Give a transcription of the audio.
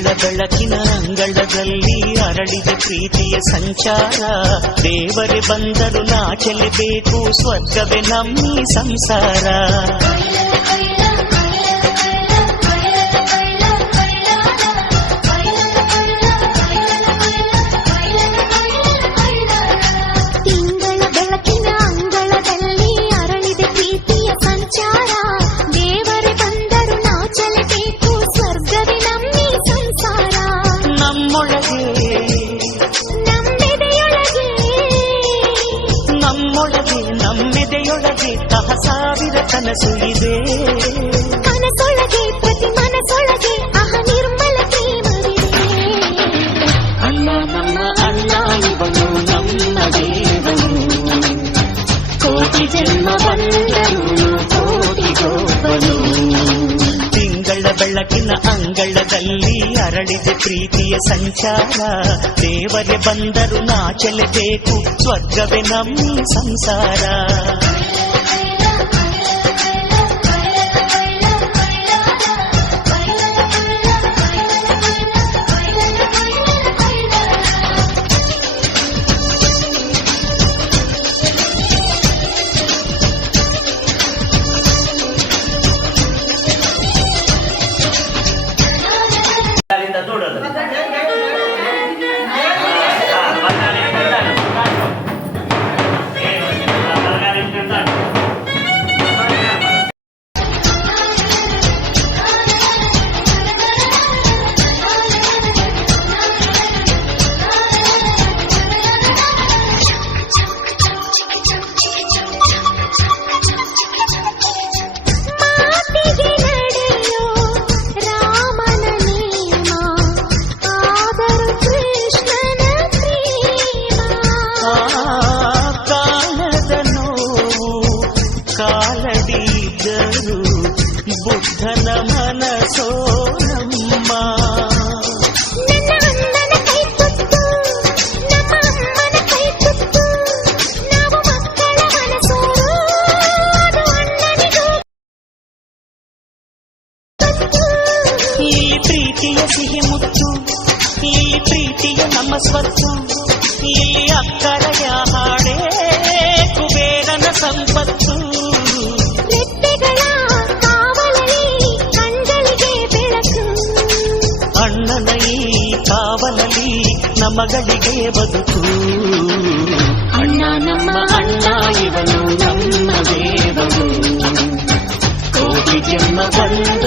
ತಿಂಗಳ ಬೆಳಕಿನ ಅಂಗಳದಲ್ಲಿ ಅರಳಿದ ಪ್ರೀತಿಯ ಸಂಚಾರ. ದೇವರೇ ಬಂದರು ನಾಚಲೇಬೇಕು, ಸ್ವರ್ಗವೇ ನಮ್ಮಿ ಸಂಸಾರ. ನಮ್ಮೆದೆಯೊಳಗೆ ಸಾವಿರ ಕನಸು ಇದೆ. ಕನಸೊಳಗೆ ಪ್ರತಿ ಮನಸೊಳಗೆ ನಿರ್ಮಲ ಪ್ರೇಮವಿದೆ. ಅಣ್ಣ ನಮ್ಮ ಅಣ್ಣ ಇವನು ನಮ್ಮ ದೇವನು, ಕೋಟಿ ಜನ್ಮ ಬಂದರು ಕೋಟಿಗೊಬ್ಬನು. ತಿಂಗಳ ಬೆಳಕಿನ ಅಂಗಳದಲ್ಲಿ ಅರಳಿದ ಪ್ರೀತಿಯ ಸಂಚಾರ. ದೇವರೇ ಬಂದರು ನಾಚಲೇಬೇಕು, ಸ್ವರ್ಗವೇ ನಮ್ಮಿ ಸಂಸಾರ. ಬುದ್ಧನ ಮನಸೋ ನಮ್ಮ ಈ ಪ್ರೀತಿಯ ಸಿಹಿ ಮುತ್ತು, ಈ ಪ್ರೀತಿಯ ನಮ್ಮ ಸ್ವತ್ತು. ಈ ಅಕ್ಕರೆಯ ಹಾಡೇ ಕುಬೇರನ ಸಂಪತ್ತು. ಅಣ್ಣನ ಈ ಕಾವಲಲ್ಲಿ ನಮಗಳಿಗೆ ಬದುಕು. ಅಣ್ಣ ನಮ್ಮ ಅಣ್ಣ ಇವನು ನಮ್ಮ ದೇವರು, ಕೋಟಿ ಜನ್ಮ ಬಂದ